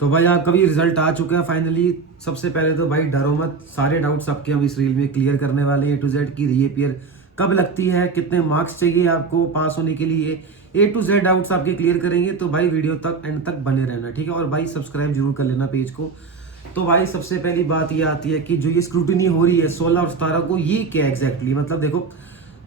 तो भाई आपका भी रिजल्ट आ चुका है फाइनली। सबसे पहले तो भाई डरो मत, सारे डाउट्स आपके हम इस रील में क्लियर करने वाले हैं। A to Z की रीअपीयर कब लगती है, कितने मार्क्स चाहिए आपको पास होने के लिए, A to Z डाउट्स आपके क्लियर करेंगे। तो भाई वीडियो तक एंड तक बने रहना, ठीक है। और भाई सब्सक्राइब जरूर कर लेना पेज को। तो भाई सबसे पहली बात ये आती है कि जो ये स्क्रूटनी हो रही है 16 और 17 को, ये क्या एग्जैक्टली मतलब देखो,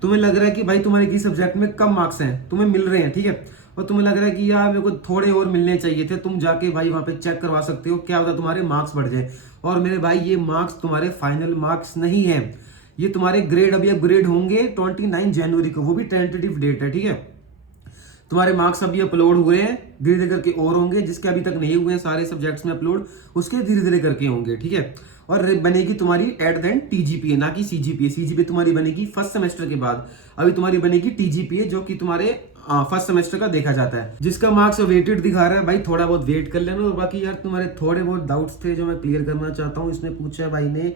तुम्हें लग रहा है कि भाई तुम्हारे किसी सब्जेक्ट में कम मार्क्स हैं, तुम्हें मिल रहे हैं, ठीक है, और तुम्हें लग रहा है कि यार मेरे को थोड़े और मिलने चाहिए थे, तुम जाके भाई वहां पे चेक करवा सकते हो, क्या होता तुम्हारे मार्क्स बढ़ जाए। और मेरे भाई ये मार्क्स तुम्हारे फाइनल मार्क्स नहीं है, ये तुम्हारे ग्रेड अभी अपग्रेड होंगे 29 जनवरी को, वो भी टेंटेटिव डेट है, ठीक है। तुम्हारे मार्क्स अभी अपलोड हुए हैं, धीरे धीरे करके और होंगे, जिसके अभी तक नहीं हुए हैं सारे सब्जेक्ट्स में अपलोड, उसके धीरे धीरे करके होंगे, ठीक है। और बनेगी तुम्हारी एट द एंड TGPA, ना कि CGPA। CGPA तुम्हारी बनेगी फर्स्ट सेमेस्टर के बाद, अभी तुम्हारी बनेगी TGPA, जो कि तुम्हारे फर्स्ट सेमेस्टर का देखा जाता है, जिसका मार्क्स वेटेड दिखा रहा है। भाई थोड़ा बहुत वेट कर लेना। और बाकी यार तुम्हारे थोड़े बहुत डाउट्स थे जो मैं क्लियर करना चाहता हूँ। इसमें पूछा है भाई ने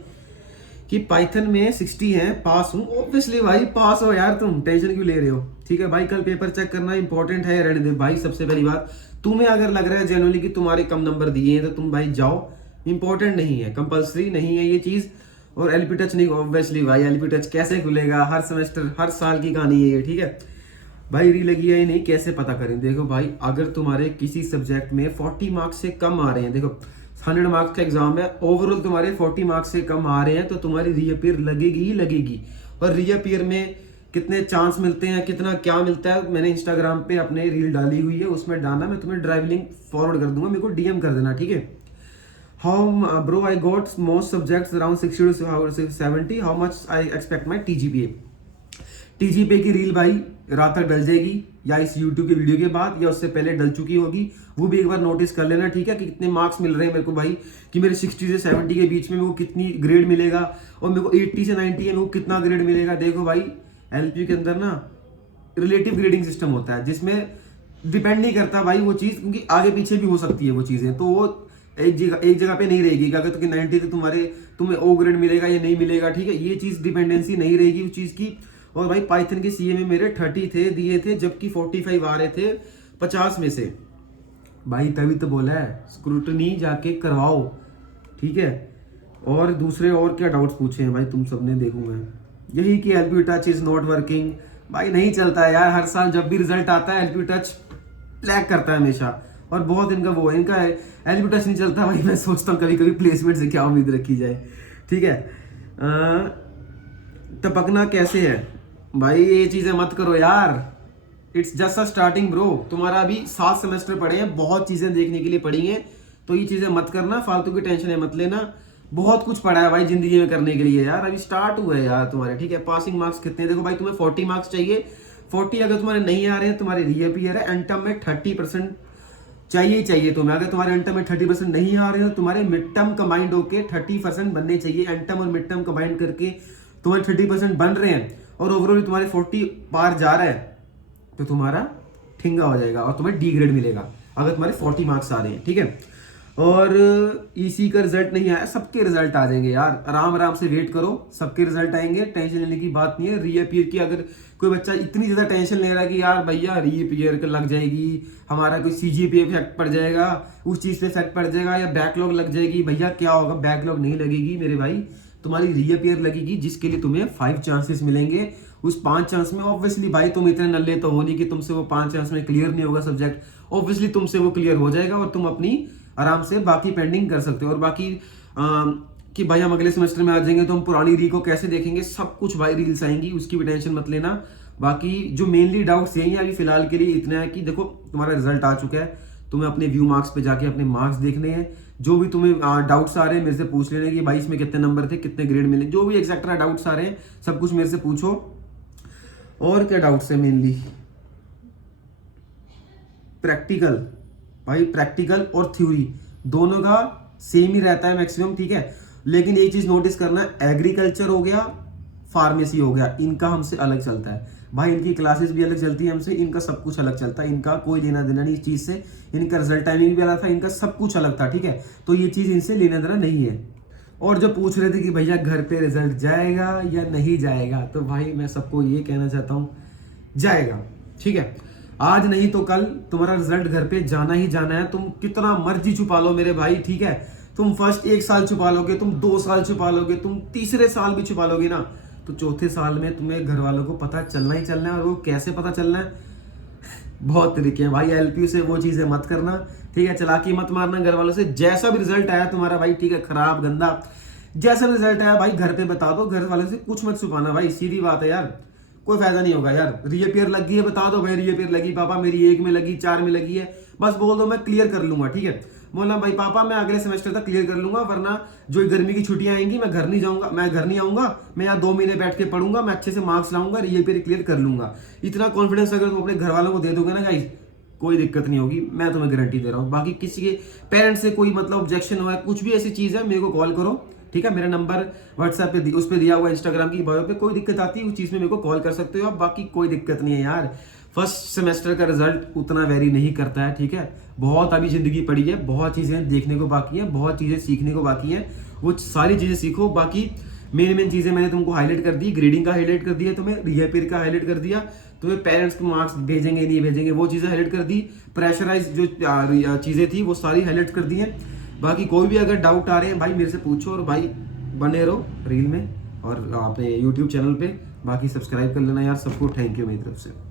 कि पाइथन में 60 है, पास हूँ। ऑब्वियसली भाई पास हो यार, तुम टेंशन क्यों ले रहे हो, ठीक है भाई। कल पेपर चेक करना इंपॉर्टेंट है, रहने दे भाई। सबसे पहली बात, तुम्हें अगर लग रहा है जनरली कि तुम्हारे कम नंबर दिए हैं तो तुम भाई जाओ, इंपॉर्टेंट नहीं है, कंपल्सरी नहीं है ये चीज। और LP टच नहीं, ऑब्वियसली भाई LP टच कैसे खुलेगा, हर सेमेस्टर हर साल की कहानी है ये, ठीक है भाई। री लगी है नहीं, कैसे पता करें। देखो भाई अगर तुम्हारे किसी सब्जेक्ट में 40 मार्क्स से कम आ रहे हैं, देखो 100 मार्क्स का एग्जाम है, ओवरऑल तुम्हारे 40 मार्क्स से कम आ रहे हैं, तो तुम्हारी रीअपीयर लगेगी ही लगेगी। और रीअपीयर में कितने चांस मिलते हैं, कितना क्या मिलता है, मैंने इंस्टाग्राम पे अपने रील डाली हुई है, उसमें डालना, मैं तुम्हें ड्राइव लिंक फॉरवर्ड कर दूंगा, मेरे को DM कर देना, ठीक है। How bro I got most subjects around 60 to 70, how much I expect my TGPA की रील भाई रात तक डल जाएगी, या इस YouTube की वीडियो के बाद, या उससे पहले डल चुकी होगी। वो भी एक बार नोटिस कर लेना, ठीक है, कि कितने मार्क्स मिल रहे हैं मेरे को भाई, कि मेरे 60 से 70 के बीच में मेरे को कितनी ग्रेड मिलेगा, और मेरे को 80 से 90 है मेरे को कितना ग्रेड मिलेगा। देखो भाई LP के अंदर ना रिलेटिव ग्रेडिंग सिस्टम होता है, जिसमें डिपेंड नहीं करता भाई वो चीज़, क्योंकि आगे पीछे भी हो सकती है वो चीज़ें, तो वो एक जगह पे नहीं रहेगी कि अगर तो 90 से तुम्हें O ग्रेड मिलेगा या नहीं मिलेगा, ठीक है। ये चीज़ डिपेंडेंसी नहीं रहेगी उस चीज़ की। और भाई पाइथन के CA में मेरे 30 थे दिए थे, जबकि 45 आ रहे थे 50 में से। भाई तभी तो बोला है स्क्रूटनी जाके करवाओ, ठीक है। और दूसरे और क्या डाउट्स पूछे हैं भाई तुम सबने, देखूंगा यही कि LP touch is not working. भाई नहीं चलता है यार, हर साल जब भी रिजल्ट आता है LP टच लैग करता है हमेशा, और बहुत इनका वो है, इनका LP टच नहीं चलता भाई। मैं सोचता हूँ कभी कभी प्लेसमेंट से क्या उम्मीद रखी जाए, ठीक है। टपकना कैसे है भाई, ये चीजें मत करो यार, it's just a starting bro. तुम्हारा अभी 7 सेमेस्टर पड़े हैं, बहुत चीजें देखने के लिए पड़ी हैं, तो ये चीजें मत करना, फालतू की टेंशन है मत लेना। बहुत कुछ पड़ा है भाई जिंदगी में करने के लिए यार, अभी स्टार्ट हुआ है यार तुम्हारे, ठीक है। पासिंग मार्क्स कितने, देखो भाई तुम्हें 40 मार्क्स चाहिए, 40 अगर तुम्हारे नहीं आ रहे हैं, तुम्हारे रीअपीयर है, एंड टर्म में 30% चाहिए ही चाहिए तुम्हें। अगर तुम्हारे एंड टर्म में 30% नहीं आ रहे हैं, तो तुम्हारे मिड टर्म कंबाइंड होके 30% बनने चाहिए। एंड टर्म और मिड टर्म कंबाइंड करके तुम्हारे 30% बन रहे हैं, और ओवरऑल तुम्हारे 40 पार जा रहा है, तो तुम्हारा ठिंगा हो जाएगा और तुम्हें D ग्रेड मिलेगा अगर तुम्हारे 40 मार्क्स आ रहे हैं, ठीक है। और EC का रिजल्ट नहीं आया, सबके रिजल्ट आ जाएंगे यार, आराम आराम से वेट करो, सबके रिजल्ट आएंगे, टेंशन लेने की बात नहीं है। रीअपीयर की अगर कोई बच्चा इतनी ज्यादा टेंशन ले रहा है कि यार भैया रीअपीयर लग जाएगी, हमारा कोई CGPA इफेक्ट पड़ जाएगा, उस चीज पे इफेक्ट पड़ जाएगा, या बैकलॉग लग जाएगी, भैया क्या होगा, बैकलॉग नहीं लगेगी मेरे भाई, तुम्हारी रीअपीयर लगेगी, जिसके लिए तुम्हें 5 चांसेस मिलेंगे। उस 5 चांस में ऑब्वियसली भाई तुम इतने नल्ले तो हो नहीं कि तुमसे वो 5 चांस में क्लियर नहीं होगा सब्जेक्ट, ऑब्वियसली तुमसे वो क्लियर हो जाएगा, और तुम अपनी आराम से बाकी पेंडिंग कर सकते हो। और बाकी कि भाई हम अगले सेमेस्टर में आ जाएंगे तो हम पुरानी री को कैसे देखेंगे, सब कुछ भाई रील्स आएंगी, उसकी भी टेंशन मत लेना। बाकी जो मेनली डाउट्स यही है अभी फिलहाल के लिए इतना है कि देखो तुम्हारा रिजल्ट आ चुका है, तुम्हें अपने व्यू मार्क्स पे जाके अपने मार्क्स देखने हैं, जो भी तुम्हें डाउट्स आ रहे हैं मेरे से पूछ लेने कि भाई इसमें कितने नंबर थे, कितने ग्रेड मिले, जो भी एक्सेट्रा डाउट्स आ रहे हैं सब कुछ मेरे से पूछो। और क्या डाउट्स है, मेनली प्रैक्टिकल, भाई प्रैक्टिकल और थ्योरी दोनों का सेम ही रहता है मैक्सिमम, ठीक है। लेकिन एक चीज नोटिस करना, एग्रीकल्चर हो गया, फार्मेसी हो गया, इनका हमसे अलग चलता है भाई, इनकी क्लासेस भी अलग चलती है हमसे, इनका सब कुछ अलग चलता है, इनका कोई लेना देना नहीं इस चीज से, इनका रिजल्ट टाइमिंग भी अलग था, इनका सब कुछ अलग था, ठीक है। तो ये चीज इनसे लेना देना नहीं है। और जो पूछ रहे थे कि भैया घर पे रिजल्ट जाएगा या नहीं जाएगा, तो भाई मैं सबको ये कहना चाहता हूँ जाएगा, ठीक है। आज नहीं तो कल तुम्हारा रिजल्ट घर पे जाना ही जाना है। तुम कितना मर्जी छुपा लो मेरे भाई, ठीक है। तुम फर्स्ट 1 साल छुपा लोगे, तुम 2 साल छुपा लोगे, तुम तीसरे साल भी छुपा लोगे ना, तो चौथे साल में तुम्हें घर वालों को पता चलना ही चलना है। और वो कैसे पता चलना है, बहुत तरीके हैं भाई। एलपीयू से वो चीजें मत करना, ठीक है। चालाकी मत मारना घर वालों से। जैसा भी रिजल्ट आया तुम्हारा भाई, ठीक है, खराब गंदा जैसा भी रिजल्ट आया भाई, घर पे बता दो। घर वालों से कुछ मत छुपाना भाई, सीधी बात है यार। कोई फायदा नहीं होगा यार। रीअपियर लगी है, बता दो भाई रीअपियर लगी पापा, मेरी 1 में लगी, 4 में लगी है, बस बोल दो मैं क्लियर कर लूंगा, ठीक है। बोलना भाई पापा मैं अगले सेमेस्टर तक क्लियर कर लूंगा, वरना जो गर्मी की छुट्टियां आएंगी मैं घर नहीं जाऊंगा, मैं घर नहीं आऊंगा, मैं यहाँ 2 महीने बैठ के पढ़ूंगा, मैं अच्छे से मार्क्स लाऊंगा, रीअपियर क्लियर कर लूंगा। इतना कॉन्फिडेंस अगर तुम अपने घर वालों को दे दोगे ना गाइस, कोई दिक्कत नहीं होगी, मैं तुम्हें गारंटी दे रहा हूँ। बाकी किसी के पेरेंट्स से कोई मतलब ऑब्जेक्शन हुआ है, कुछ भी ऐसी चीज है, मेरे को कॉल करो, ठीक है। मेरा नंबर व्हाट्सएप पे उस पर दिया हुआ, इंस्टाग्राम की बायो पे। कोई दिक्कत आती है उस चीज में मेरे को कॉल कर सकते हो आप। बाकी कोई दिक्कत नहीं है यार। फर्स्ट सेमेस्टर का रिजल्ट उतना वेरी नहीं करता है, ठीक है। बहुत अभी जिंदगी पड़ी है, बहुत चीजें देखने को बाकी है, बहुत चीजें सीखने को बाकी है। वो सारी चीजें सीखो। बाकी मेन चीजें मैंने तुमको हाईलाइट कर दी। ग्रेडिंग का हाईलाइट कर दिया तुम्हें, रीअपियर का हाईलाइट कर दिया तुम्हें, पेरेंट्स को मार्क्स भेजेंगे नहीं भेजेंगे वो चीजें हाईलाइट कर दी, प्रेशराइज जो चीजें थी वो सारी हाईलाइट कर दी है। बाकी कोई भी अगर डाउट आ रहे हैं भाई मेरे से पूछो, और भाई बने रहो रील में और अपने यूट्यूब चैनल पे। बाकी सब्सक्राइब कर लेना यार सबको। थैंक यू मेरी तरफ से।